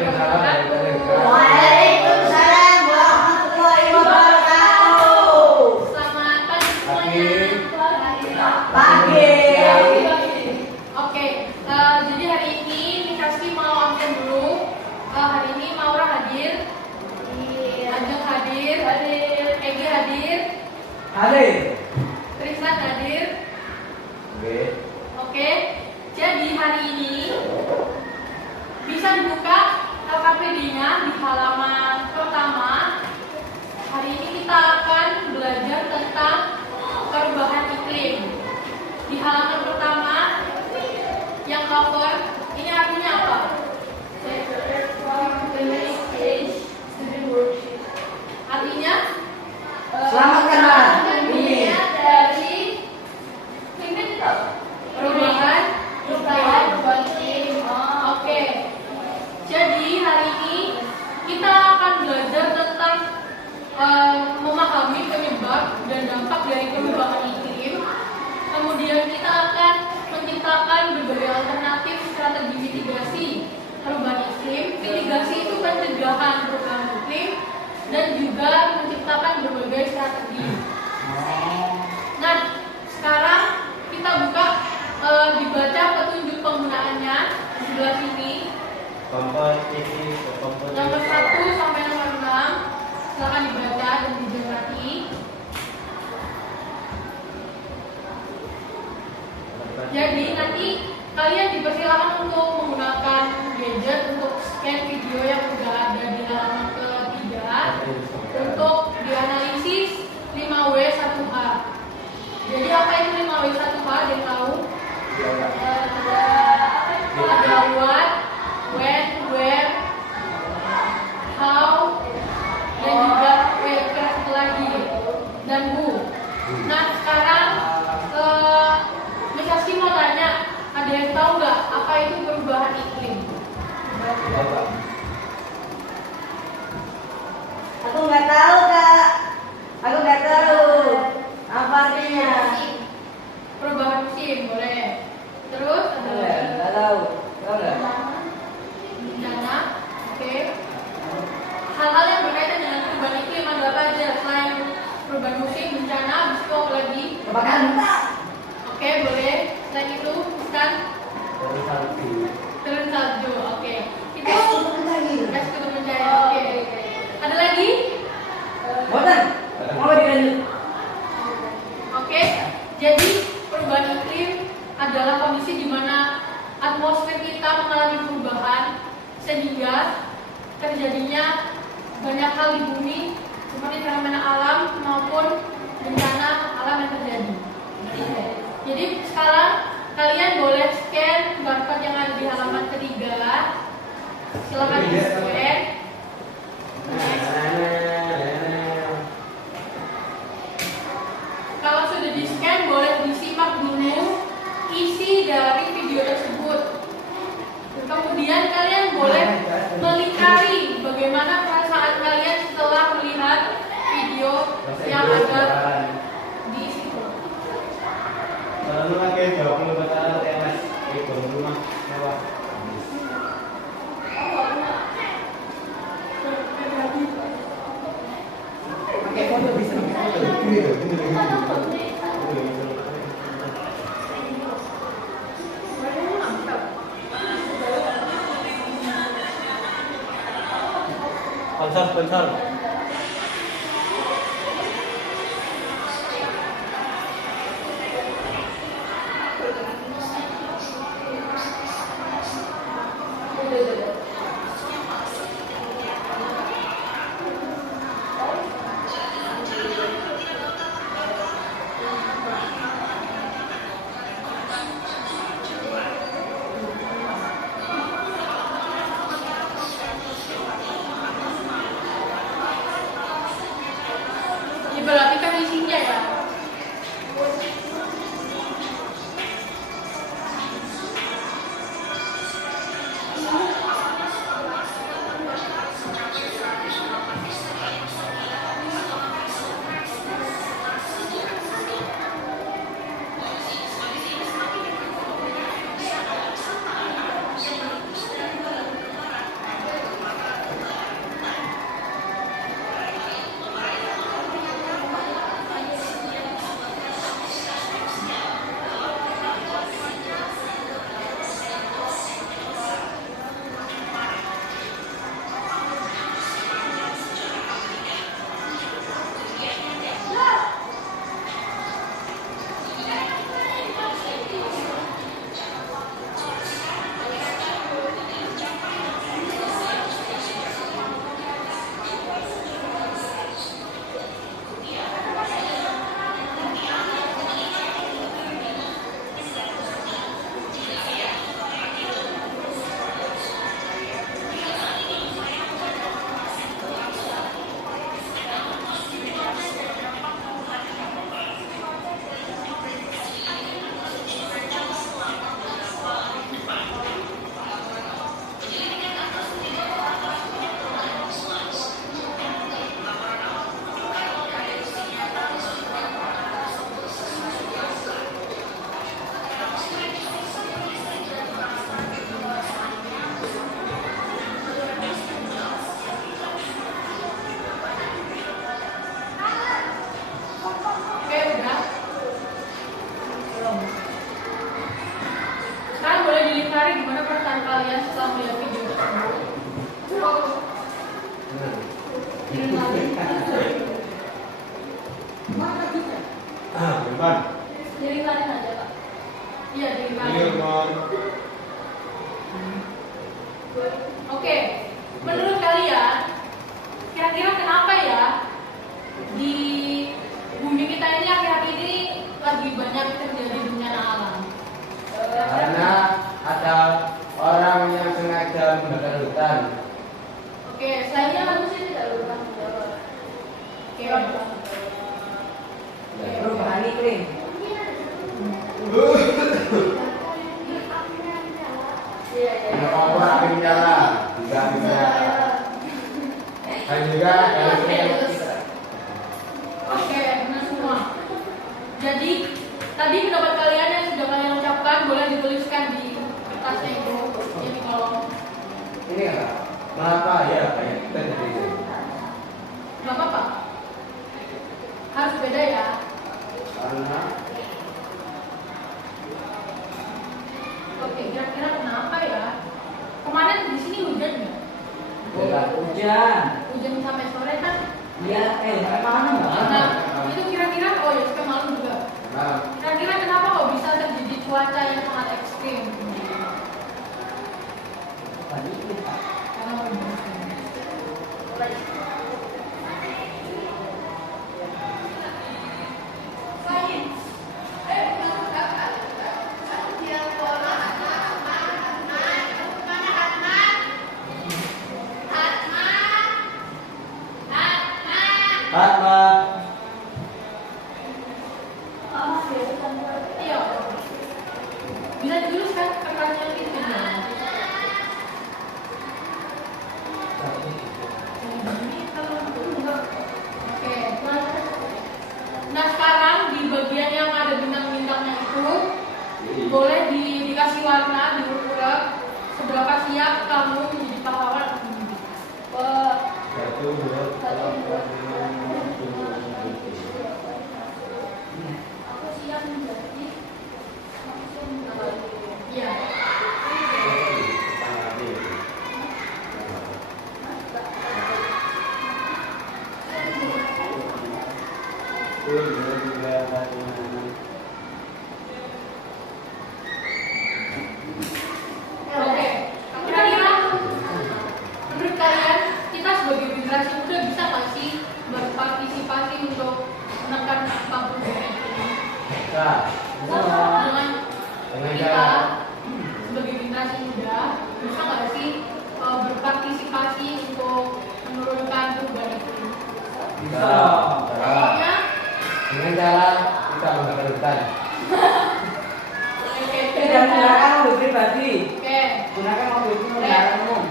Waalaikumsalam warahmatullahi wabarakatuh. Selamat pagi semuanya. Pagi. Oke, jadi hari ini Nikasti mau absen dulu. Hari ini Maura hadir, Ajeng hadir, Egi hadir, Tristan hadir. Oke, jadi hari ini bisa dibuka LKPD-nya di halaman pertama. Hari ini kita akan belajar tentang perubahan iklim. Di halaman pertama yang cover, ini artinya apa? Artinya Selamat kenal. Ini. dari perubahan iklim. Oke. Jadi hari ini kita akan belajar tentang memahami penyebab dan dampak dari perubahan iklim. Kemudian kita akan menciptakan berbagai alternatif strategi mitigasi perubahan iklim. Mitigasi itu pencegahan perubahan iklim dan juga menciptakan berbagai strategi. Nah, sekarang kita buka dibaca petunjuk penggunaannya di sebelah sini. Nomor 1 sampai nomor 6 silakan dibaca dan dicermati. Jadi nanti kalian dipersilakan untuk menggunakan gadget untuk scan video yang sudah ada di halaman ketiga untuk dianalisis 5W1H. Jadi apa itu 5W1H? Ada yang tahu? Ada what, when, where, how, dan juga satu lagi, dan who. Nah sekarang Miss mau tanya, ada yang tahu nggak apa itu perubahan iklim? Aku nggak tahu, Kak. Aku nggak tahu. Apa artinya? Perubahan musim boleh. Terus ada Nggak tahu. Tahu nggak? bencana, oke. Hal-hal yang berkaitan dengan perubahan iklim ada apa aja selain perubahan musim, bencana, habis itu apa lagi? Kebakaran hutan. Oke, boleh. Selain itu, bukan turun salju. Oke. Itu Es kutub lagi. es kutub mencair. Oke. Ada lagi? Boten. Mau dilanjut? Oke. Jadi perubahan iklim adalah kondisi di mana atmosfer kita mengalami perubahan sehingga terjadinya banyak hal di bumi seperti fenomena alam maupun bencana alam yang terjadi. Jadi sekarang kalian boleh scan barcode yang ada di halaman ketiga. Silakan di scan. Kalau sudah di scan boleh disimak dulu isi dari video tersebut. Kemudian kalian boleh melingkari bagaimana perasaan kalian setelah melihat video yang ada di situ. Lalu lagi jawab pertanyaan TNS di rumah mewah. Pakai foto bisa pakai foto. Sponsor. kalian setelah melihat video tersebut? Kirim lagi. Depan. Kirim kalian aja Kak. Iya kirim Iya, kalian. Mon. Oke, menurut kalian kira-kira kenapa ya di bumi kita ini akhir-akhir ini lagi banyak terjadi bencana alam? Karena ada orang yang sengaja membakar hutan. Oke, selainnya manusia tidak lupa menjawab. Oke, Perubahan iklim. iya. Ada kompor api menyala, juga api menyala. Dan juga ada Oke, benar semua. Jadi tadi pendapat kalian yang sudah kalian ucapkan boleh dituliskan di kertasnya itu, yang di kolom. ini kan, kenapa ya kayak terjadi itu? Gak apa-apa. Harus beda ya. Karena Oke, kira-kira kenapa ya? Kemarin di sini hujan nggak? Hujan. Hujan sampai sore kan? Iya, malam Nah, itu kira-kira oh ya sampai malam juga. Kira-kira kenapa kok bisa terjadi cuaca yang sangat ekstrim? Karena hujan. Fatma, Iya. Bisa dituliskan kertasnya itu. Oke. Nah sekarang di bagian yang ada bintang-bintangnya itu boleh dikasih warna, diurut seberapa siap kamu menjadi pahlawan atau tidak. 1, 2, 3, 4, 5, 6, 7, 8. Aku siap menjadi manusia muda. Iya. Oke. Kira-kira menurut kalian kita sebagai generasi muda bisa nggak sih berpartisipasi untuk menekan dampak perubahan iklim? Dengan kita sebagai generasi muda bisa nggak sih berpartisipasi untuk menurunkan perubahan iklim? Contohnya, dengan cara kita membakar hutan. Tidak menggunakan mobil pribadi. Oke. Gunakan mobil kendaraan umum.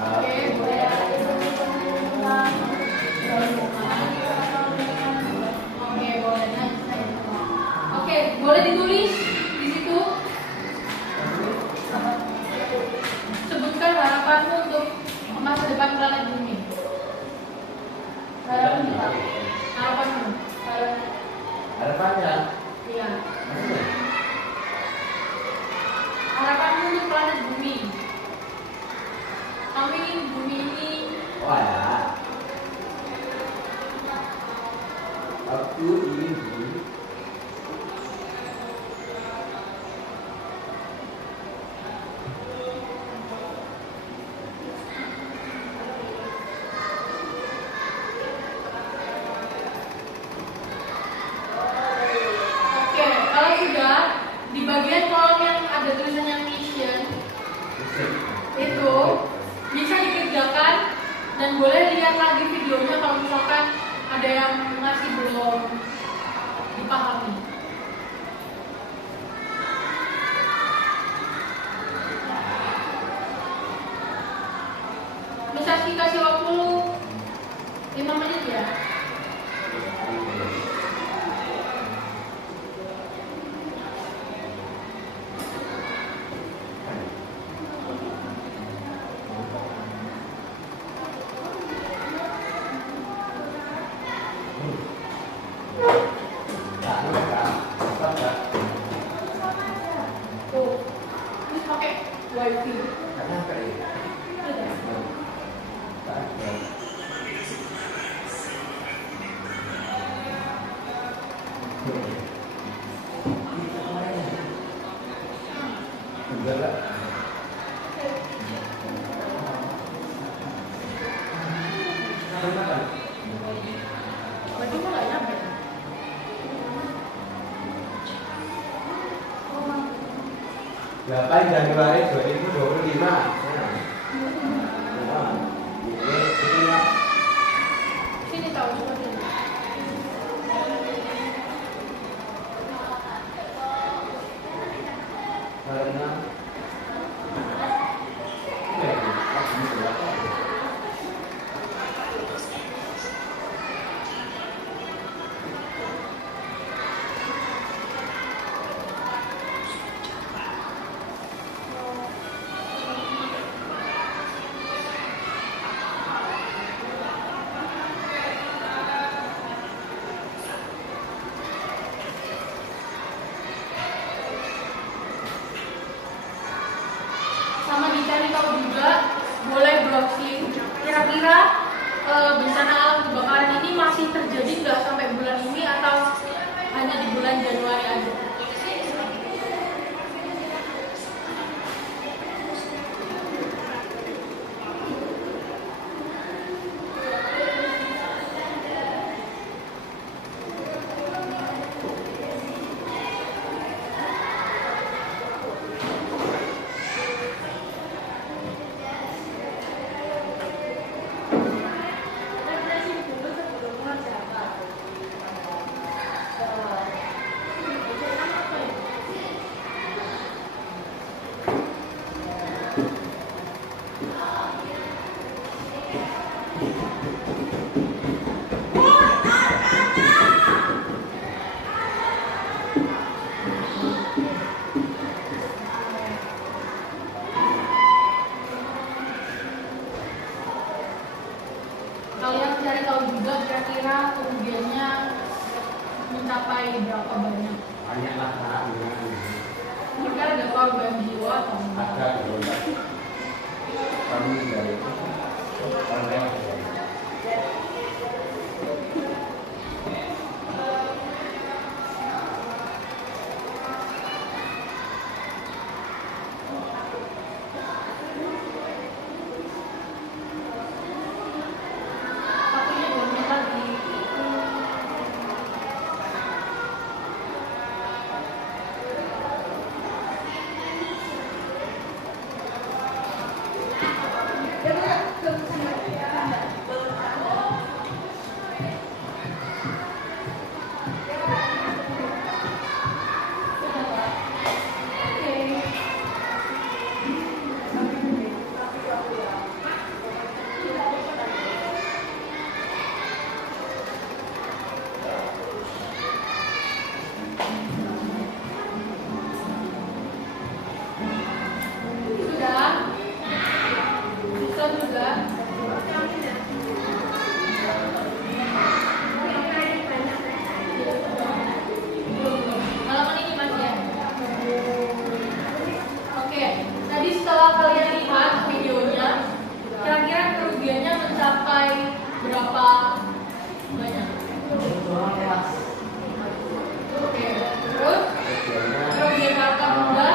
Oke, boleh. Oke, boleh. Oke, boleh ditulis di situ. Sebutkan harapanmu untuk masa depan planet bumi. Harapanmu. Harapannya, Iya. Harapanmu untuk planet bumi. Kamu ingin bumi ini wah ya, aku ingin Oke, kalau sudah di bagian kolom yang ada tulisannya mission itu bisa dikerjakan dan boleh lihat lagi videonya kalau misalkan ada yang masih belum dipahami. Bisa kasih waktu 5 menit ya. Enggak lah. Berarti kok nggak nyampe? 8 Januari 2025. Nah, ini ya. Sini tahu seperti ini. Karena Sama dicari tahu juga, boleh browsing kira-kira bencana alam kebakaran ini masih terjadi nggak sampai bulan ini atau hanya di bulan Januari aja. Kalian cari tahu juga kira-kira kerugiannya mencapai berapa banyak. banyaklah Kak, Mungkin ada korban jiwa atau enggak. ada kami dari orang Waktunya 2 menit lagi. Sudah? Sudah? Halaman ini Mas ya. Oke, tadi setelah kalian lihat videonya, kira-kira kerugiannya mencapai berapa banyak? Oke, terus kerugian harta benda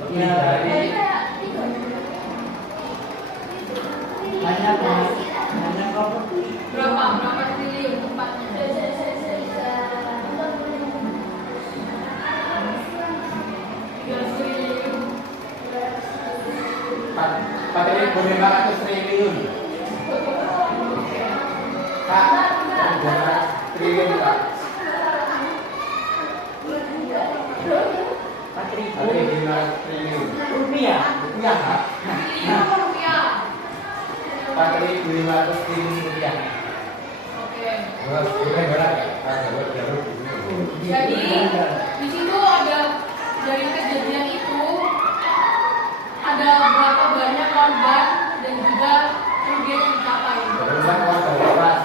lebih dari berapa triliun tempatnya? 300 triliun. 4.500 triliun. Kak, 300 triliun Kak. 4.500 triliun. Rupiah Kak. Triliun apa rupiah? 4.500 triliun rupiah. Oke. Wah, boleh berat ya? Jauh. Jadi di situ ada dari kejadian itu ada berapa banyak korban dan juga kerugian yang dicapai. Berulang warga lepas.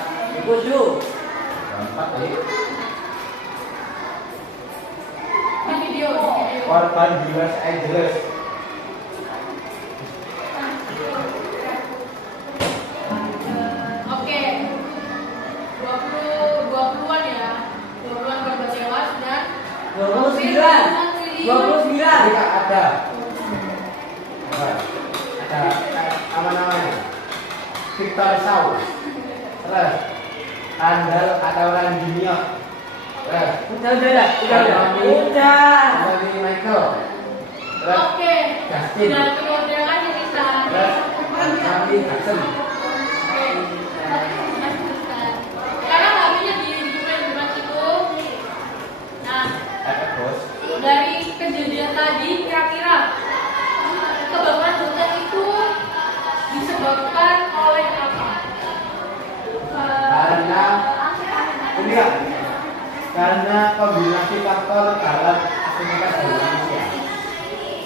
Gampang kali. Di video. Korban di Los Angeles. Oke. 20-an ya. 20-an 29. 29. Jika ada apa namanya Victor Saus, terus Andal atau Ranjinio, terus Udah. Anthony Michael, terus Oke. Justin, Sudah kemudian aja kita. terus Randy Hudson. Oke. Mas Tristan. Sekarang habisnya di depan itu. Nah, Bos. dari kejadian tadi kira-kira kebakaran hutan itu disebabkan oleh apa? Karena kombinasi faktor dalam aktivitas manusia.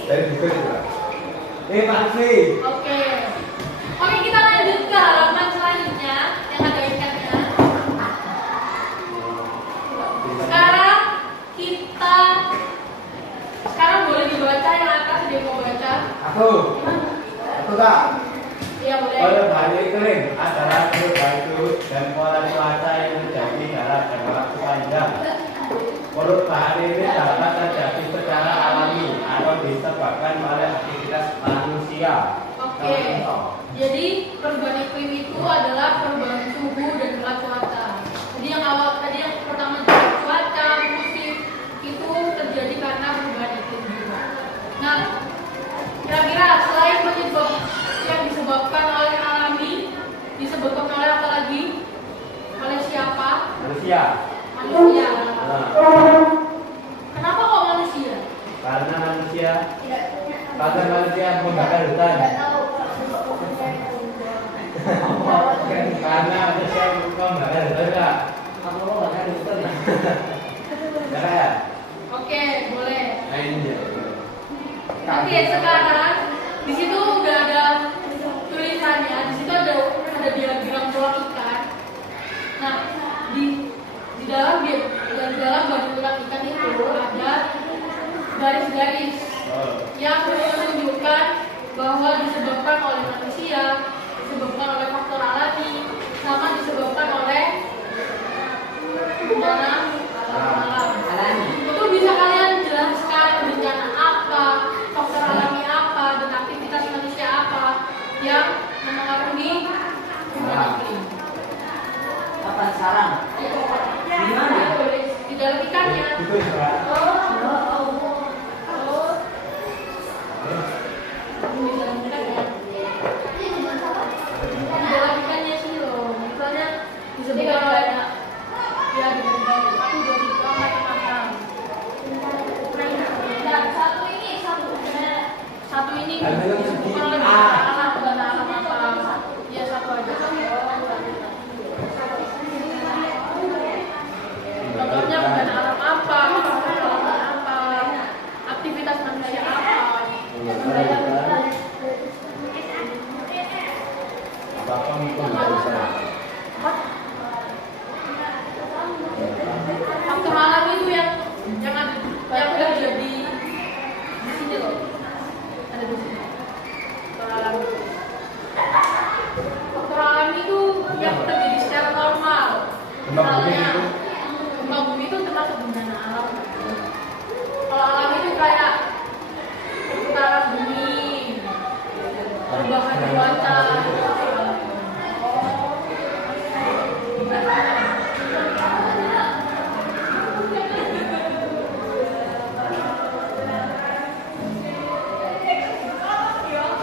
Dari Google juga. Pasti. Oke. Oke, kita lanjut ke halaman selanjutnya yang ada ikannya. Sekarang boleh dibaca yang atas dia mau baca. Aku tak. Iya boleh. Perubahan iklim adalah perubahan suhu dan pola cuaca yang terjadi dalam jangka waktu panjang. Perubahan ini dapat terjadi secara alami atau disebabkan oleh aktivitas manusia. Oke. Jadi perubahan iklim itu adalah perubahan suhu dan pola cuaca. Jadi yang pertama cuaca musim itu terjadi karena perubahan iklim juga. Nah, kira-kira selain penyebab yang disebabkan oleh alami, disebabkan oleh apa lagi? Oleh siapa? Manusia. Manusia. Nah, Kenapa kok manusia? karena manusia membakar hutan. Karena manusia membakar hutan enggak? Kamu mau bakar hutan ya? Enggak ya? Oke, boleh. Nah ini ya. Oke, sekarang di situ udah ada tulisannya. Di situ ada diagram pola ikan. Nah, di dalam baju ulang ikan itu ada garis-garis yang menunjukkan bahwa disebabkan oleh manusia, disebabkan oleh faktor alami, sama disebabkan oleh bencana alam. Itu bisa kalian jelaskan bencana apa, faktor alami apa, dan aktivitas manusia apa yang mempengaruhi perubahan iklim. Apa sarang? Di mana? Di dalam ikannya. Itu Pak. Di dalam ikannya. Di dalam ikannya sih loh. Misalnya disebutkan oleh ya di dalam itu udah bisa macam-macam. Dan satu ini bukan lebih alam apa? Ya satu aja. Contohnya bukan alam apa, aktivitas manusia apa. Bapak mungkin nggak bisa. Faktor alam itu yang terjadi di sini loh. Ada di sini. Faktor alam. Faktor alam itu yang terjadi secara normal. Misalnya gempa bumi itu termasuk bencana alam. Kalau alam itu kayak perputaran bumi, perubahan cuaca.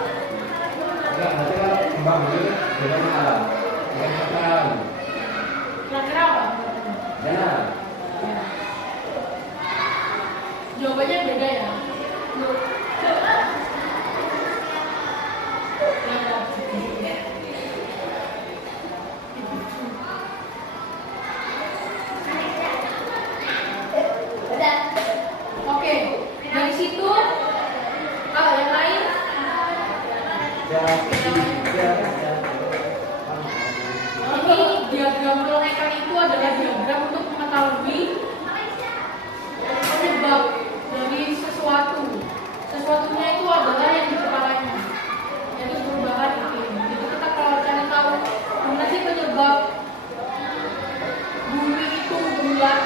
Enggak, nanti kalau kembang ini dengan alam. Dengan alam. Kira-kira apa? Jangan. Jawabannya beda ya. Oke, dari situ kalau yang lain ini diagram pola ikan itu adalah diagram untuk mengetahui penyebab dari sesuatu. Sesuatunya itu adalah yang di kepalanya, yaitu perubahan iklim. Jadi kita kalau cari tahu gimana sih penyebab bumi itu bulat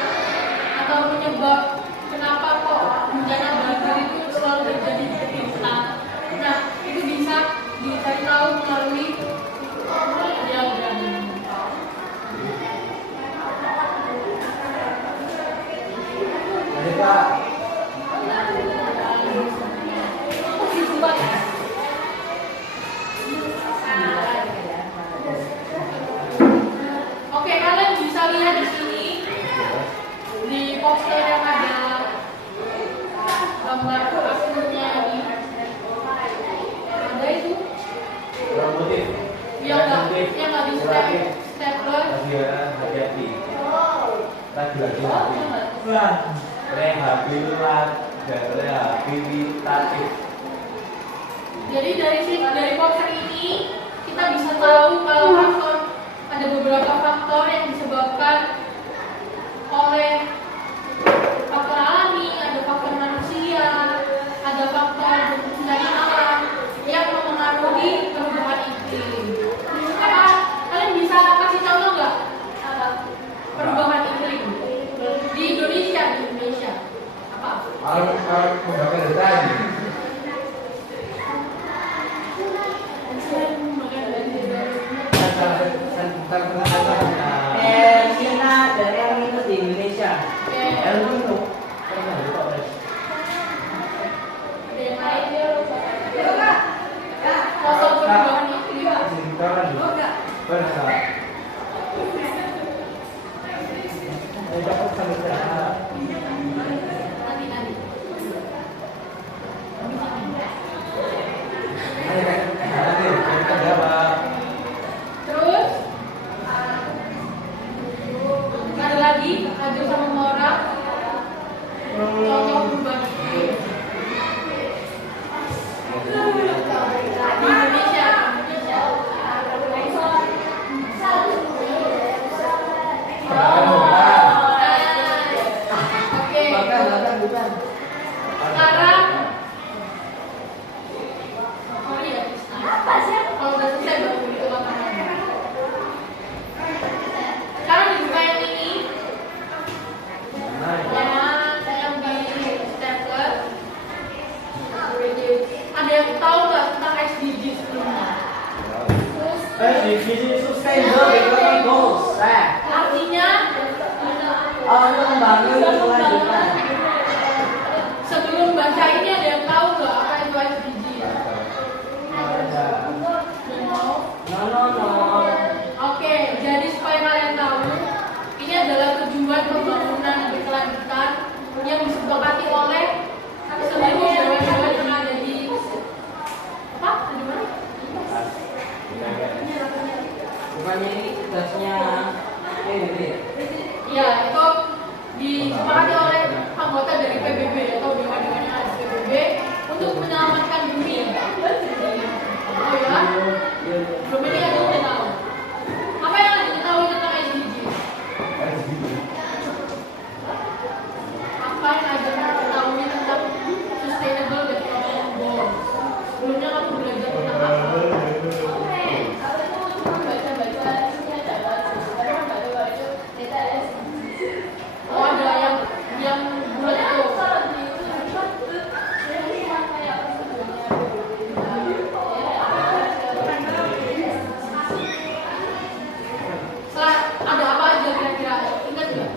atau penyebab kenapa kok lagi hati. Rehabilitatif. Jadi dari poster ini kita bisa tahu kalau ada beberapa faktor yang disebabkan oleh faktor alami, ada faktor manusia, ada faktor dari alam yang mempengaruhi perubahan iklim. Apa kalian bisa kasih contoh nggak perubahan iklim di Indonesia? Apa? Cina dan yang itu di Indonesia. Ada yang lain? Faktor perubahan iklim. Nanti. Terus ada lagi ada sama orang contoh perubahan iklim di Indonesia. Oke. Sekarang oh iya, kalau udah selesai baru itu makanan. Sekarang dibuka yang ini, yang di stapler. Ada yang tahu nggak tentang SDG sebelumnya? Sustainable Development Goals. Artinya Untuk membangun kelanjutan. sebelum baca ini ada yang tahu nggak apa itu SDG? No. Oke, jadi supaya kalian tahu, ini adalah tujuan pembangunan berkelanjutan yang disepakati oleh seluruh dewan-dewan yang ada di apa? Di mana? Bukannya ini tugasnya PBB. Ya, itu disepakati oleh anggota dari PBB atau dewan-dewan yang ada di PBB untuk menyelamatkan bumi. Oh ya? Belum ini ada yang tahu. Apa yang ada tahu tentang SDG? Apa yang ada tahu tentang Sustainable Development Goals? Sebelumnya kamu belajar tentang apa? Oh, ada yang bulat itu. Ada apa aja kira-kira? Ingat nggak?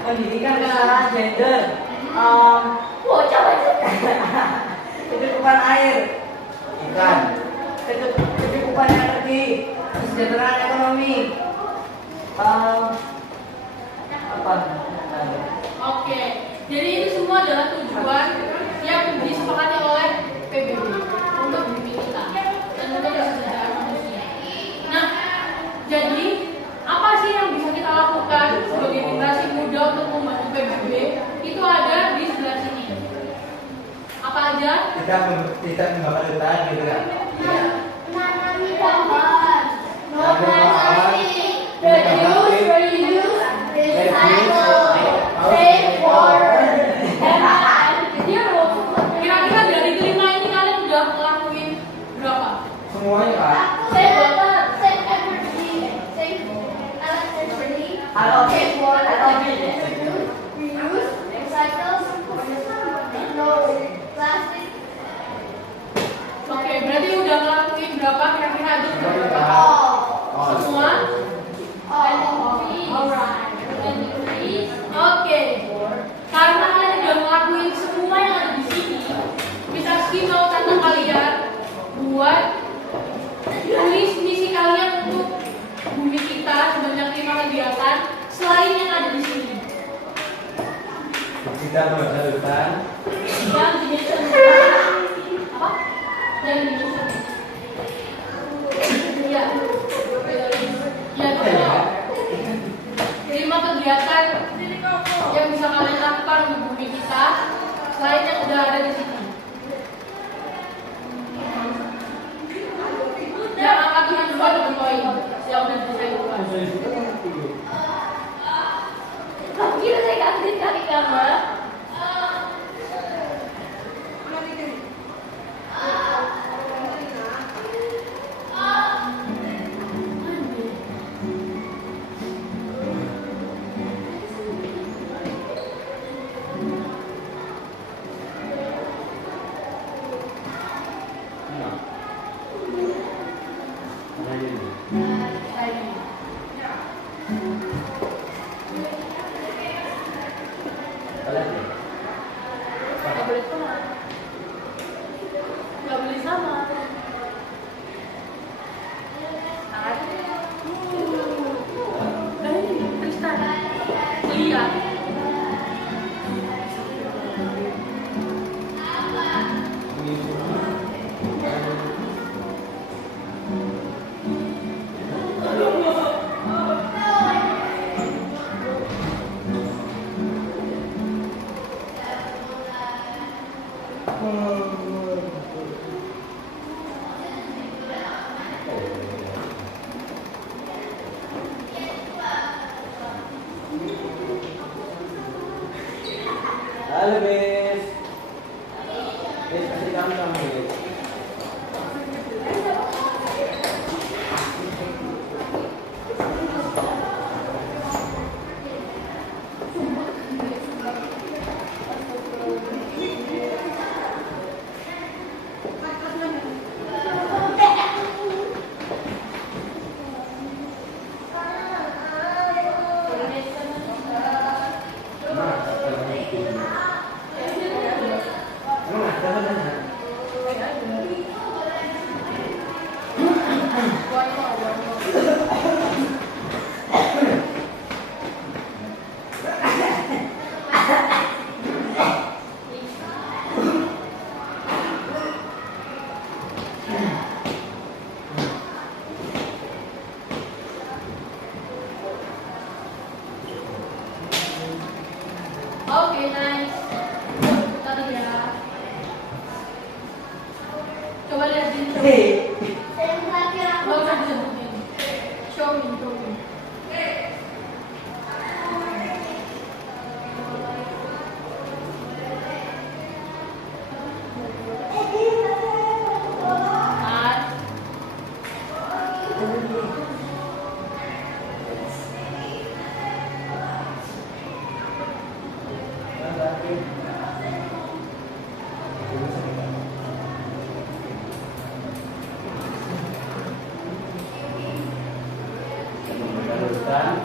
Pendidikan kesalahan gender, kecukupan air, Ikan. kecukupan energi, kesejahteraan ekonomi, apa? Oke, jadi ini semua adalah tujuan yang disepakati oleh PBB untuk bumi kita dan untuk kesejahteraan manusia. Nah, jadi apa sih yang bisa kita lakukan sebagai generasi muda untuk membantu PBB? Itu ada di sebelah sini. Apa aja? Tidak membakar hutan gitu kan? Menanami pohon, no plastic, reduce, recycle, save water. Kira-kira dari kelima ini kalian udah ngelakuin berapa? Semuanya Pak. Save water, Save energy, save electricity, Halo, save water, halo. reuse, recycle, no plastic. Oke, berarti udah ngelakuin lain yang ada di sini. Tidak menghasilkan Yang dimension apa? Yang dimension. Iya. Ya betul. 5 kegiatan yang bisa kalian lakukan untuk bumi kita selain yang udah ada di sini. Yang angkat tangan dua dengan poin. Siapa yang bisa bukan? Kira saya kasih cari gambar. Gak boleh sama. Tristan, lihat. Halo, Miss. Miss, kasih kantong, Miss. Oke, nice. Tadi ya. Coba lihatin. Saya terakhir aku. Gak usah disebutin. Show me, show me. Kan?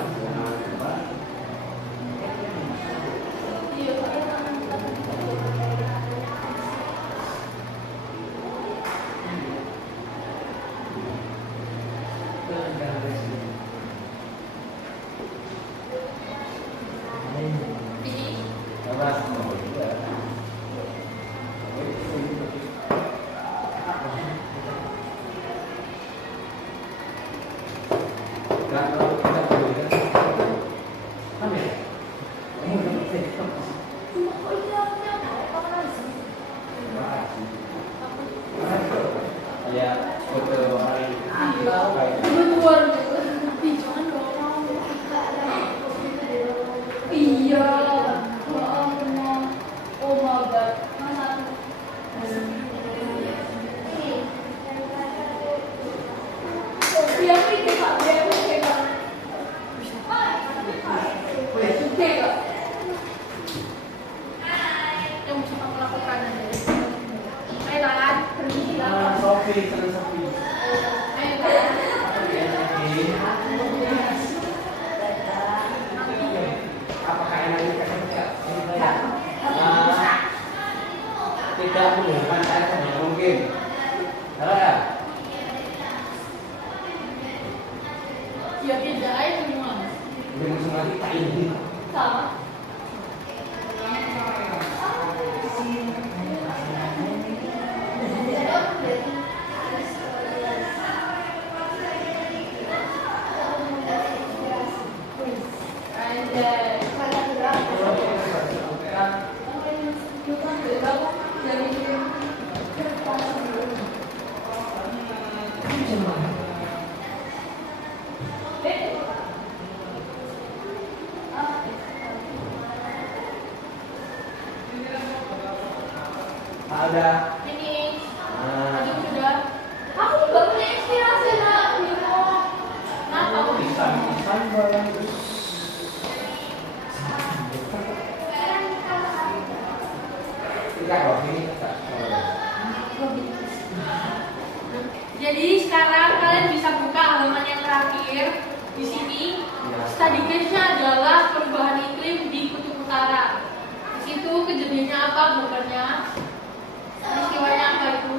Ya, foto hari Betul. Ih, jangan dong. Iya. Oh my god. Iya, ini Pak. Dia Pak. Yang bisa kamu lakukan adalah ayo Lan, pergi lah. Sofi, senang Sofi. Ayo Lan. Apakah enaknya kerja? Tidak menggunakan air sebanyak mungkin. Salah nggak? Ya beda aja semua. Dengan semua kita ini Ada. Ini. Nah, Aduh sudah. Aku juga punya inspirasi nak. Bimo. Kenapa kok bisa? pisan barang. Tidak kok ini. Jadi sekarang kalian bisa buka halaman yang terakhir. Di sini study case-nya adalah perubahan iklim di Kutub Utara. Di situ kejadiannya apa gambarnya? Peristiwanya apa itu?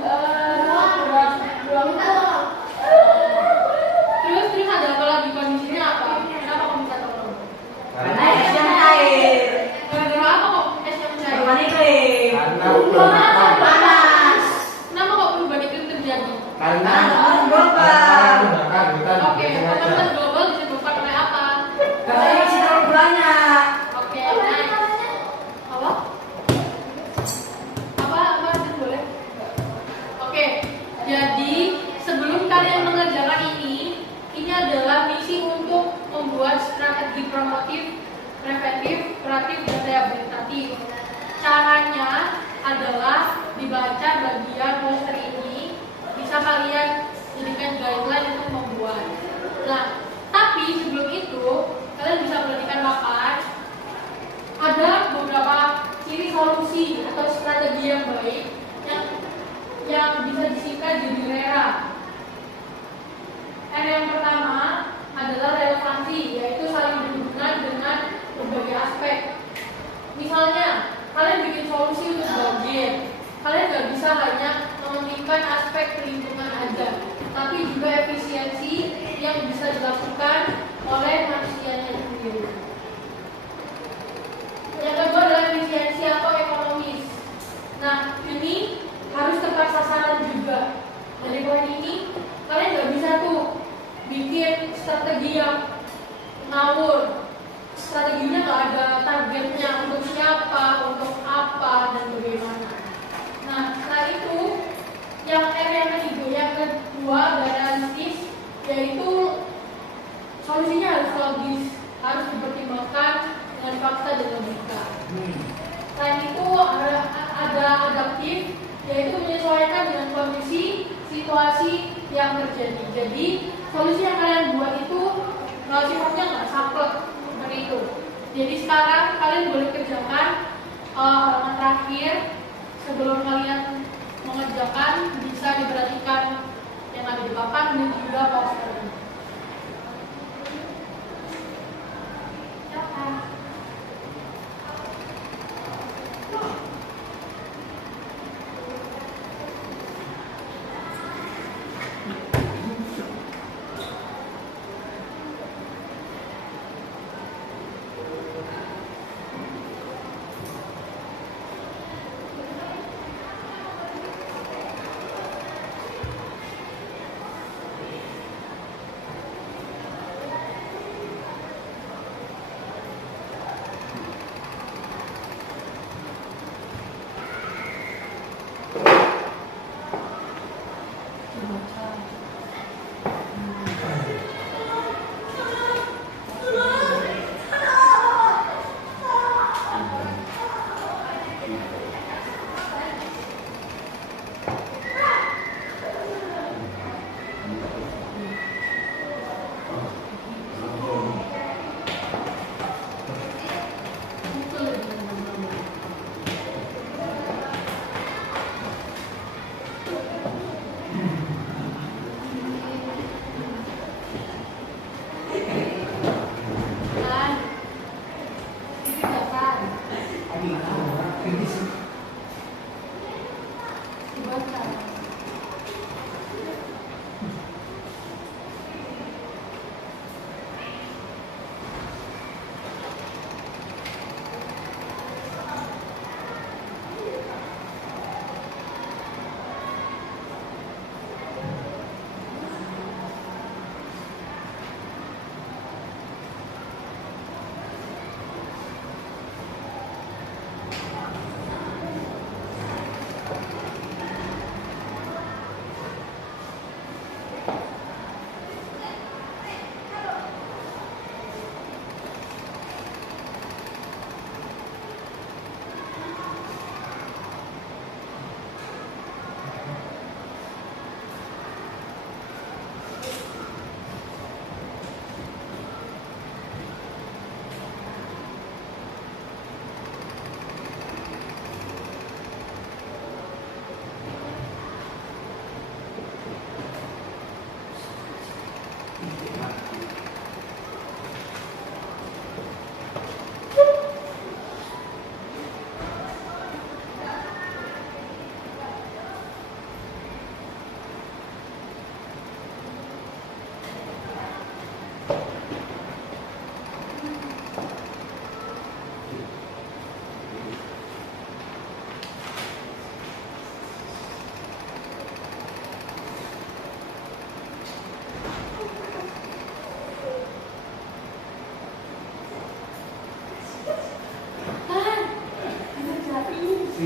Terus ada apa lagi kondisinya apa? Kenapa kamu bisa tahu? Karena esnya cair. Gara-gara apa kok esnya mencair? Perubahan iklim. Karena Panas. Kenapa kok perubahan iklim terjadi? Karena global. Oke, pemanasan global disebabkan oleh apa? Karena emisi terlalu banyak. Oke, nice. Apa? Apa itu boleh? Oke, jadi sebelum kalian mengerjakan ini adalah misi untuk membuat strategi promotif, preventif, kuratif, dan rehabilitatif. Caranya adalah dibaca bagian poster ini, bisa kalian jadikan guideline untuk membuat. Nah, tapi sebelum itu kalian bisa perhatikan papan. Ada beberapa ciri solusi atau strategi yang baik yang bisa disingkat jadi RERA. R yang pertama adalah relevansi, yaitu saling berhubungan dengan berbagai aspek. Misalnya, kalian bikin solusi untuk banjir, kalian nggak bisa hanya mementingkan aspek lingkungan aja, tapi juga efisiensi yang bisa dilakukan oleh manusianya sendiri. Yang kedua adalah efisiensi atau ekonomis. Nah, ini harus tepat sasaran juga. Dari poin ini, kalian nggak bisa tuh bikin strategi yang ngawur. Strateginya nggak ada targetnya untuk siapa, untuk apa, dan bagaimana. Nah, setelah itu yang R yang kedua adalah realistis, yaitu solusinya harus logis, harus dipertimbangkan dengan fakta dan logika. Selain itu ada adaptif, yaitu menyesuaikan dengan kondisi situasi yang terjadi. Jadi solusi yang kalian buat itu sifatnya nggak saklek seperti itu. Jadi sekarang kalian boleh kerjakan halaman terakhir. Sebelum kalian mengerjakan, bisa diperhatikan yang ada di papan dan juga poster.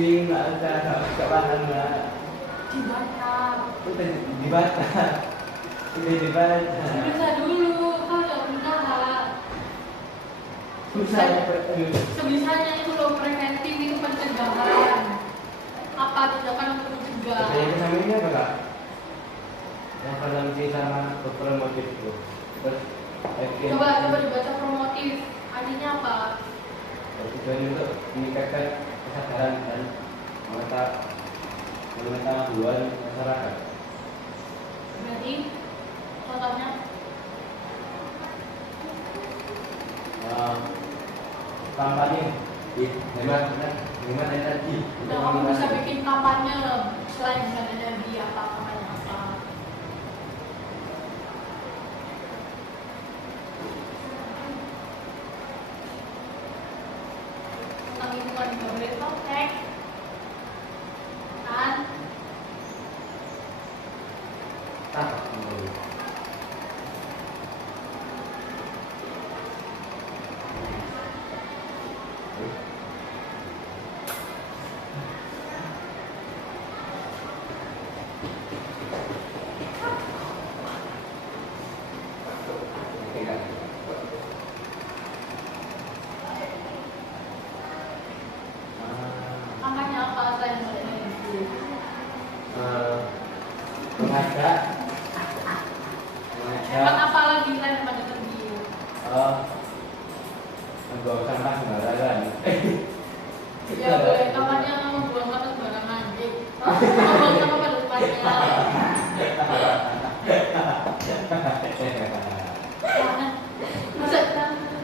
sini nggak ada kawanan nggak. Dibaca. Udah dibaca. Udah dibaca. Bisa dulu, kau udah berusaha. Susah ya. Sebisanya itu loh, preventif itu pencegahan. Apa tindakan untuk mencegah? Yang sama ini apa kak? Yang preventif sama promotif itu. Terus Coba dibaca promotif. Artinya apa? tujuan untuk meningkatkan kesadaran dan pengetahuan masyarakat. Berarti contohnya Kampanye hemat energi. nah, kamu bisa bikin kampanye selain dengan energi apa kampanye apa? Tentang lingkungan juga boleh praktek kan? Kampanye apa selain dengan energi? Mengajak Hemat apa lagi selain dengan energi? membuang sampah sembarangan. Ya boleh, kampanye membuang sampah sembarangan. Membuang sampah pada tempatnya.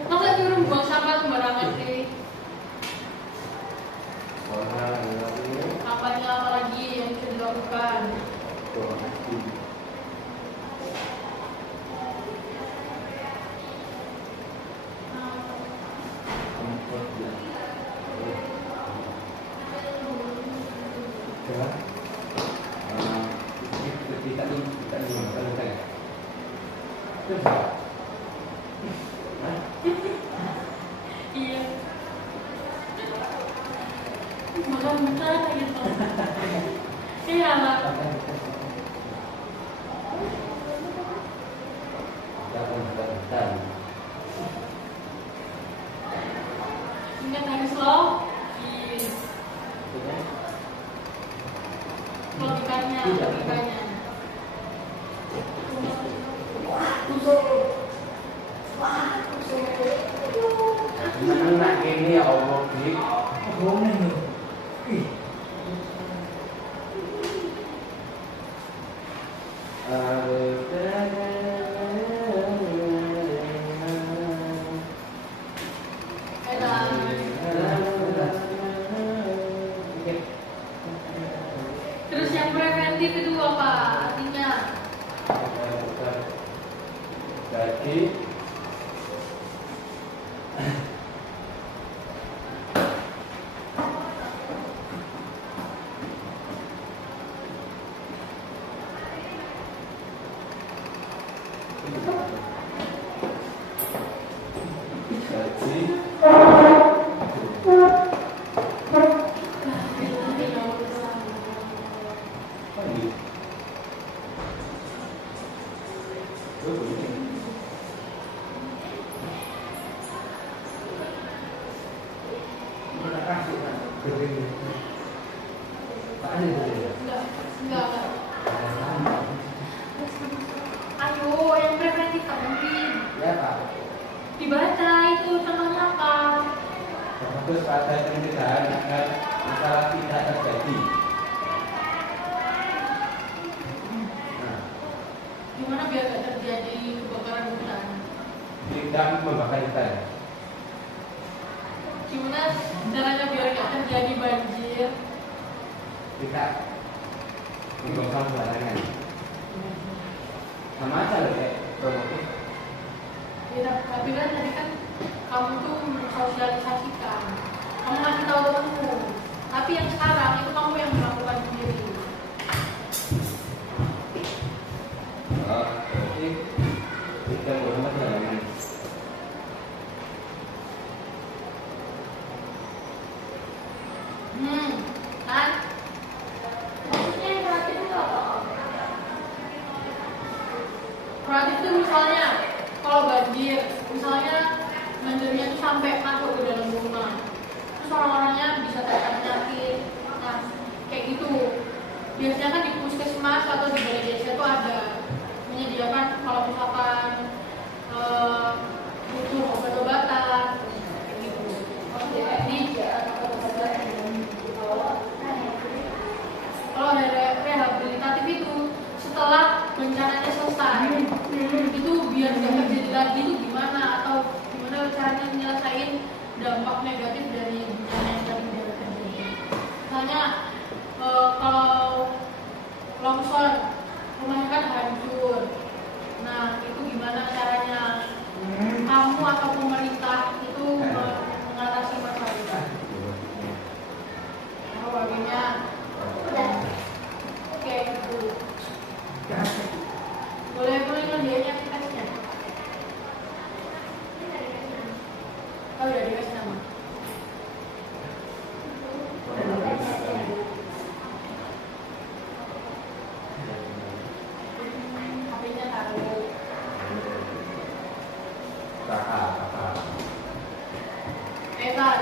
Masa nyuruh buang sampah sembarangan sih? Kampanye apa lagi yang bisa dilakukan? Iya. Makan bentar gitu. Iya lah. Ingat nangis lo. Logikanya. Anak ini ya Allah, Dik. Terus yang preventif itu apa artinya? Jadi Enggak. Ayo, yang preventif tak mungkin. ya Pak, Dibaca itu contohnya apa? fokus pada pencegahan agar masalah tidak terjadi. Nah, Gimana biar gak terjadi kebakaran hutan? tidak membakar hutan. Gimana caranya biar gak terjadi banjir? Tidak membakar sembarangan. Sama aja loh kayak promotif. Ya, tapi kan tadi kan kamu tuh mensosialisasikan, kamu ngasih tahu temanmu. Tapi yang sekarang itu kamu yang melakukan sendiri. Oh, berarti tidak membakar sembarangan. menyediakan kalau misalkan butuh obat-obatan kayak gitu. Jadi kalau ada rehabilitatif itu setelah bencananya selesai itu biar nggak terjadi lagi itu gimana, atau gimana caranya menyelesaikan dampak negatif dari bencana yang tadi terjadi. Misalnya kalau longsor rumahnya kan hancur, nah itu gimana caranya kamu atau pemerintah itu mengatasi masalah itu? Apa bagiannya? Oke, itu boleh ngerjainnya aplikasinya? Oh ya, dikasih nama. HP-nya taruh. Kakak. Evan.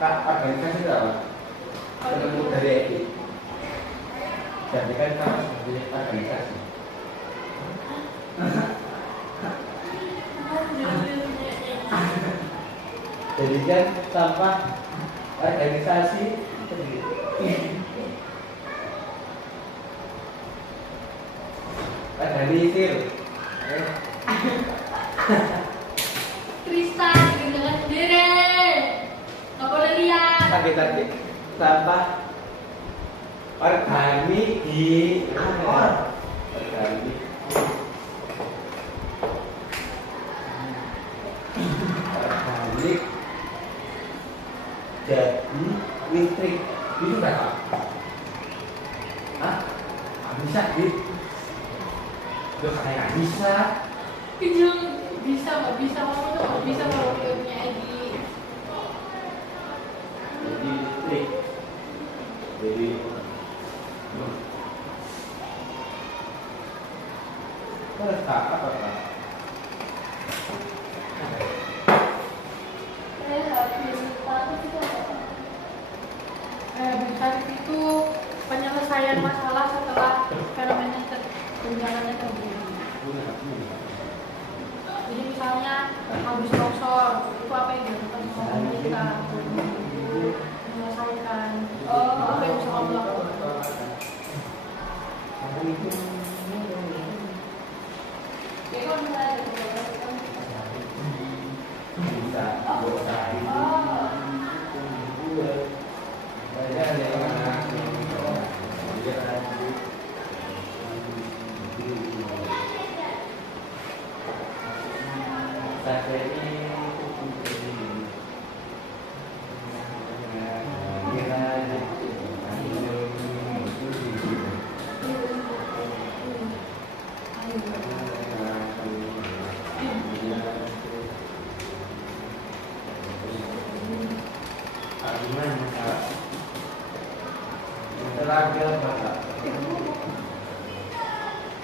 Kak, organisasi itu apa? Penemu dari EPI. Jadi kan kamu sebagai organisasi. Jadi kan tanpa organisasi organisir. Tristan, jangan sendiri. Nggak boleh lihat. Tapi sampah organik di organik jadi listrik itu berapa? Hah? Nggak bisa gitu. Loh kayak nggak bisa. Itu bisa nggak bisa, kamu tuh nggak bisa kalau dia punya ID. Jadi listrik jadi terus kak apa kak? Rehabilitatif itu penyelesaian masalah setelah fenomena bencananya terjadi. Jadi misalnya habis longsor, itu apa yang dilakukan sama pemerintah menyelesaikan, apa yang bisa kamu lakukan? Ya kalau misalnya ada Bisa,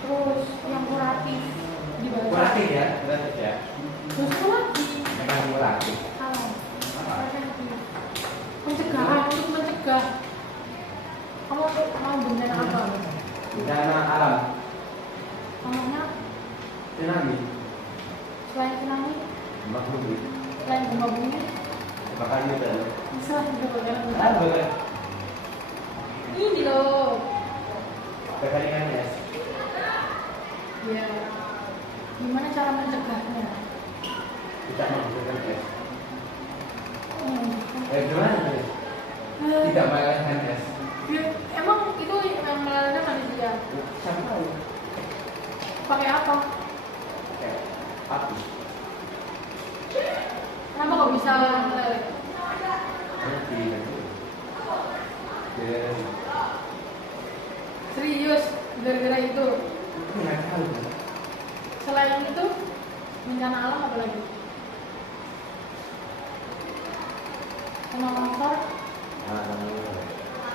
Terus yang kuratif dibaca. kuratif ya, kuratif ya. Terus apa lagi? Memang kuratif. Salah. Pencegahan, untuk mencegah. Kamu mau bencana apa? Bencana alam, Namanya tsunami, selain tsunami, gempa bumi, selain gempa bumi, kebakaran hutan. selain kebakaran hutan. Ah, bukan. Ini loh. Kekeringan es. Ya. Gimana cara mencegahnya? Tidak menggunakan es. Hmm. Gimana es? Tidak menggunakan es. Ya, emang itu yang melelehkan manusia. Siapa ya? Pakai apa? Kayak api. Kenapa kok bisa meleleh? Api. Ya. Serius, gara-gara itu. Nggak tahu. Selain itu, bencana alam apa lagi? Sama longsor,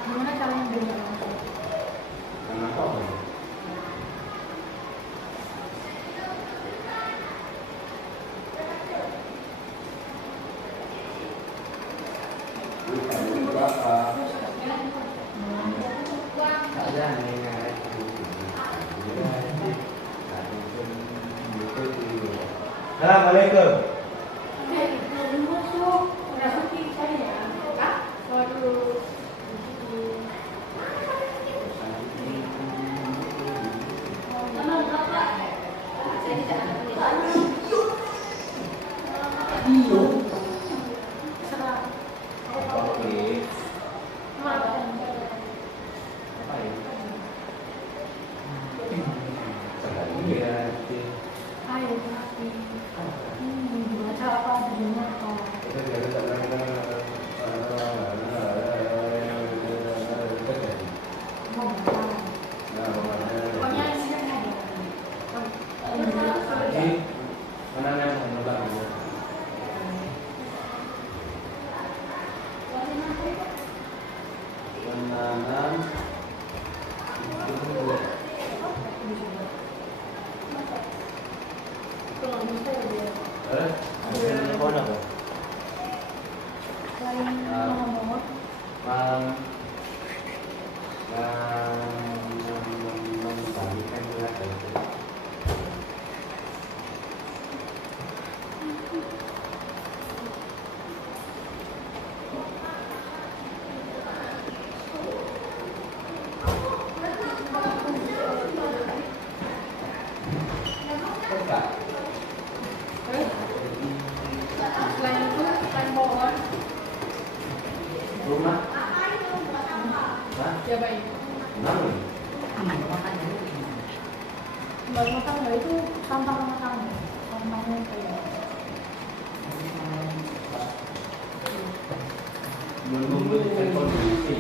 gimana caranya bencana longsor? Kenapa? Assalamualaikum. Selain itu, selain pohon, Rumah? ya baik. Namun, Baru makan nggak itu sampah rumah tangga, sampahnya kayak memulihkan kondisi.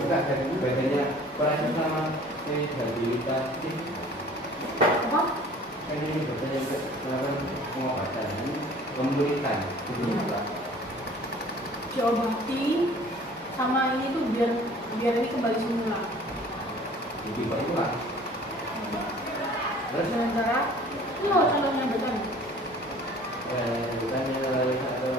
Kita akan badannya perasa sama disabilitas. apa? Kan ini badannya melakukan pengobatan, memulihkan. Diobati sama ini tuh biar ini kembali semula. Jadi baiklah. Terus Dengan cara calonnya betul. bukannya satu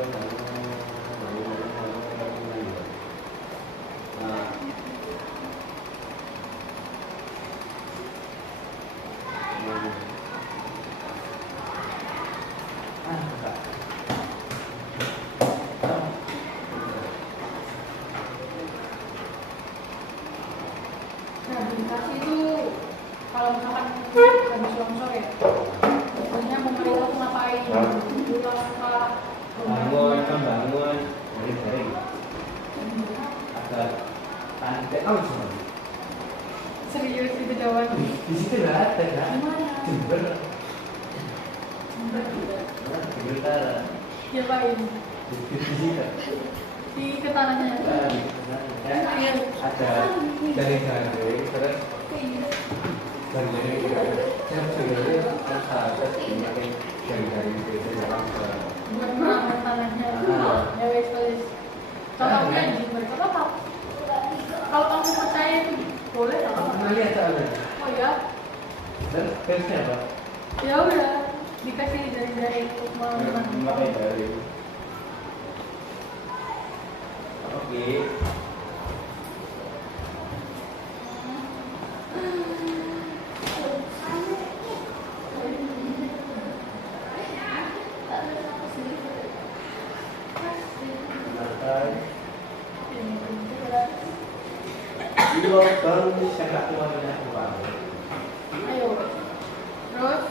Rehabilitasi itu kalau misalkan habis longsor ya, biasanya pemerintah tuh ngapain? Ulang apa? membangun dari agar tanah semua. Serius itu jawaban. Di situ nggak ada kan? Gimana? Jember. Kita Ya baik. di situ. Di ketanahnya. Ada dari terus dari yang sebenarnya ada semakin dari itu dalam Buat merawat tanahnya. Ya wes wes. Contohnya di mereka apa? Kalau kamu percaya itu boleh nggak? pernah lihat soalnya. Oh ya, Dan tesnya apa? ya udah dikasih dari untuk Memakai dari. Oke. Baru saya nggak keluar banyak uang. Ayo, terus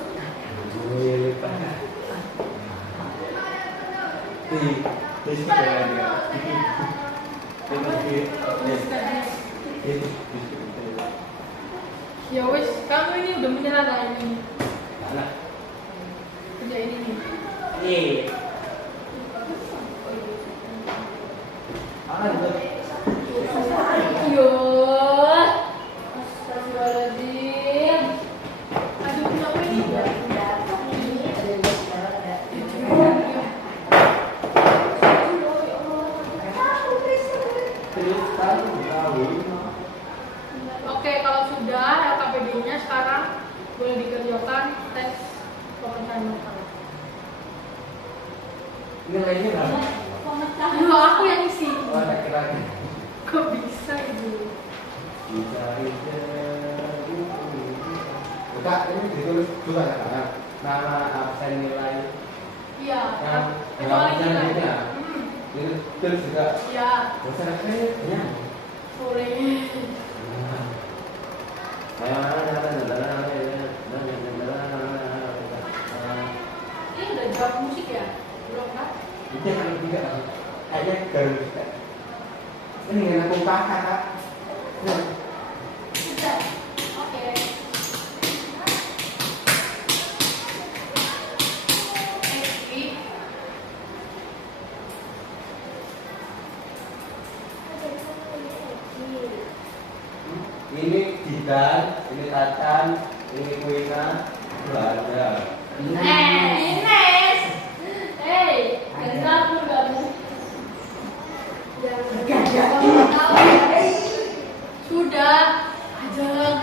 Di sebenarnya. ya wes kamu ini udah menyerah dah ini Anak. kerja ini nih. Yo, astagfirullahaladzim. Aduh, kenapa ini? Oke, kalau sudah LKPD-nya sekarang boleh dikerjakan tes wawasan lokal. Nilainya berapa? Aduh, aku yang isi. Oh, Kok bisa ibu? Kak, ini ditulis juga ya Kak? Nama absen nilai Iya. yang Kecuali absen kita. ini ya? Ini tulis juga. Iya. Bosan akhirnya. Boleh. Ini udah jawab musik ya? Belum kan? Ini kan juga kayaknya baru juga. Ini yang aku pakai Kak. Oke. Next. Ini Didan, ini Tatan, ini Kuina, Belanda. Ines. Hey, dengar lu kamu. Sudah, ajeng.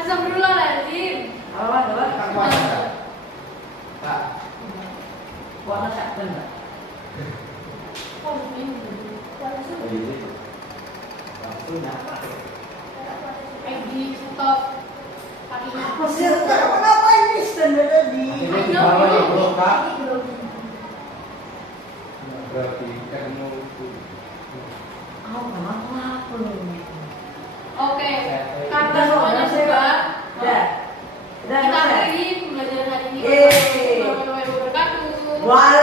Astagfirullahaladzim. Awan, awan. Kak puasa. Kak, Warna sak bener. Oh, ini. ini langsung apa? Peggy, stop. Kakinya. Mesir kenapa ini sebenarnya di Ini di bawah ya bro Kak. Berarti kamu apa ini? Oke, karena semuanya sudah, Udah. Udah kita selesai. akhiri pembelajaran hari ini. Yeay. Wassalamualaikum warahmatullahi wabarakatuh. Waalaikumsalam.